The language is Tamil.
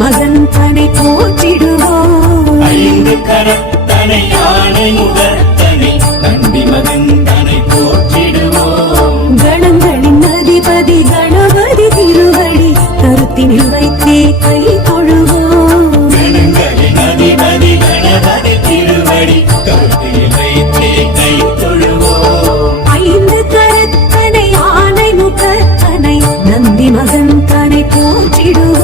மகன் தனை போற்றிடுவோம் ஐந்து கரத்தனை யானை முகத்தனை நம்பி மகன் தனை போற்றிடுவோம் கணங்களின் அதிபதி கணபதி திருவடி கருத்தினில் வைத்தே கை தொழுவோம் கணங்களின் அதிபதி கணபதி திருவடி கருத்தினில் வைத்தே கை தொழுவோம் ஐந்து கரத்தனை யானை முகத்தனை நம்பி மகன் தனை போற்றிடுவோம்